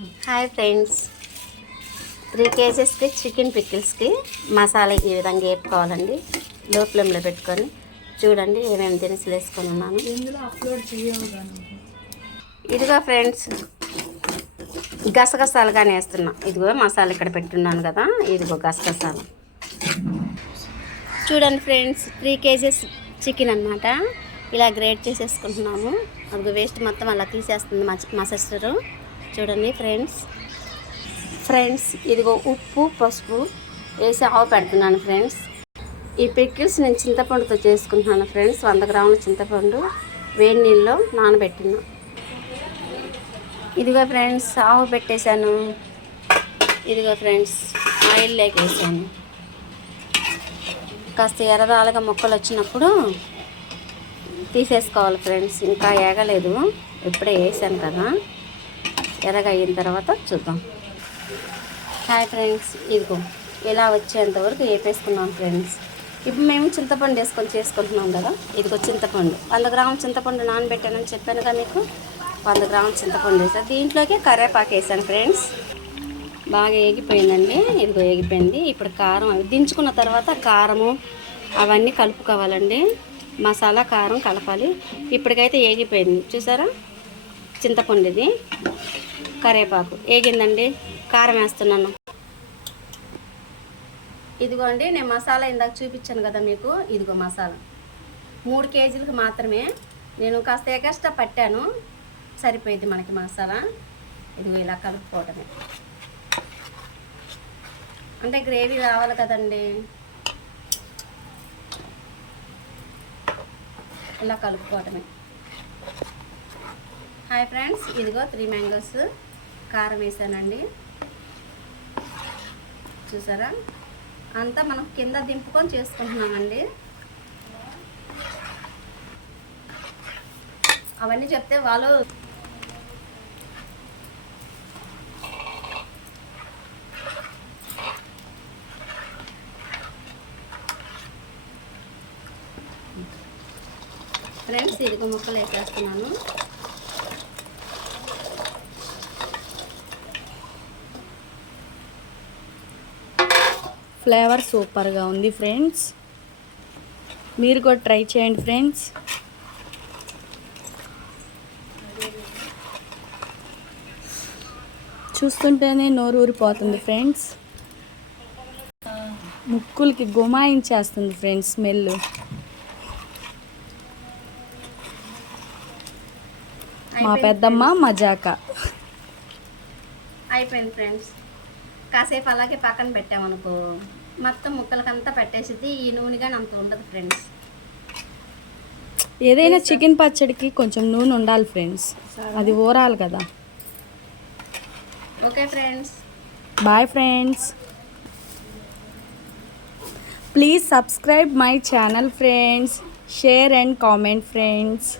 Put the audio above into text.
Hi friends, 3 కేజెస్కి chicken పికిల్స్కి masala ఈ విధంగా వేపుకోవాలండి. లో ఫ్లేమ్లో పెట్టుకొని చూడండి ఏమేమి దినుసులు వేసుకొని ఉన్నాను. ఇదిగో ఫ్రెండ్స్, గసగసాలుగానే వేస్తున్నా. ఇదిగో మసాలా ఇక్కడ పెట్టున్నాను కదా, ఇదిగో గసగసాలు. చూడండి ఫ్రెండ్స్, 3 కేజెస్ చికెన్ అన్నమాట. ఇలా గ్రేట్ చేసేసుకుంటున్నాము. అదిగో వేస్ట్ మొత్తం అలా తీసేస్తుంది మా సిస్టరు. చూడండి ఫ్రెండ్స్ ఇదిగో ఉప్పు పసుపు వేసి ఆవు పెడుతున్నాను ఫ్రెండ్స్. ఈ పికిల్స్ నేను చింతపండుతో చేసుకుంటున్నాను ఫ్రెండ్స్. 100 గ్రాముల చింతపండు వేడి నీళ్ళలో నానబెట్టినా. ఇదిగో ఫ్రెండ్స్ ఆవు పెట్టేశాను. ఇదిగో ఫ్రెండ్స్ ఆయిల్ వేసాను. కాస్త ఎర్రదాలుగా మొక్కలు వచ్చినప్పుడు తీసేసుకోవాలి ఫ్రెండ్స్. ఇంకా ఏగలేదు, ఇప్పుడే వేసాను కదా. ఎర్రగా అయిన తర్వాత చూద్దాం. హాయ్ ఫ్రెండ్స్, ఇదిగో ఇలా వచ్చేంతవరకు వేపేసుకున్నాం ఫ్రెండ్స్. ఇప్పుడు మేము చింతపండు వేసుకొని చేసుకుంటున్నాం కదా. ఇదిగో చింతపండు 100 గ్రాముల చింతపండు నానబెట్టానని చెప్పాను కదా మీకు. 100 గ్రాముల చింతపండు వేసాను. దీంట్లోకి కరివేపాకు వేసాను ఫ్రెండ్స్. బాగా ఏగిపోయిందండి. ఇదిగో ఏగిపోయింది. ఇప్పుడు కారం అవి దించుకున్న తర్వాత కారము అవన్నీ కలుపుకోవాలండి. మసాలా కారం కలపాలి. ఇప్పటికైతే ఏగిపోయింది చూసారా. చింతపండు ఇది, కరివేపాకు ఏగిందండి. కారం వేస్తున్నాను. ఇదిగోండి నేను మసాలా ఇందాక చూపించాను కదా మీకు. ఇదిగో మసాలా 3 కేజీలకు మాత్రమే. నేను కాస్త ఎక్స్ట్రా పట్టాను, సరిపోయింది మనకి మసాలా. ఇదిగో ఇలా కలుపుకోవటమే. అంటే గ్రేవీ రావాలి కదండి, ఇలా కలుపుకోవటమే. హాయ్ ఫ్రెండ్స్, ఇదిగో 3 మ్యాంగోస్ కారం వేసానండి. చూసారా, అంతా మనం కింద దింపుకొని చేసుకుంటున్నామండి. అవన్నీ చెప్తే వాళ్ళు ఫ్రెండ్స్ ఇదిగో ముక్కలు వేసేస్తున్నాను. ఫ్లేవర్ సూపర్గా ఉంది ఫ్రెండ్స్. మీరు కూడా ట్రై చేయండి ఫ్రెండ్స్. చూస్తుంటేనే నోరు ఊరిపోతుంది ఫ్రెండ్స్. ముక్కులకి గుమాయించేస్తుంది ఫ్రెండ్స్ స్మెల్. మా పెద్దమ్మ మజాక అయిపోయింది ఫ్రెండ్స్. కాసేపు అలాగే పక్కన పెట్టామనుకో మొత్తం ముక్కలకంతా పెట్టేసిద్ది. ఈ నూనె కానీ అంత ఉండదు ఫ్రెండ్స్. ఏదైనా చికెన్ పచ్చడికి కొంచెం నూనె ఉండాలి ఫ్రెండ్స్, అది ఊరాలి కదా. Okay friends, bye friends. Please subscribe my channel friends. Share and comment friends.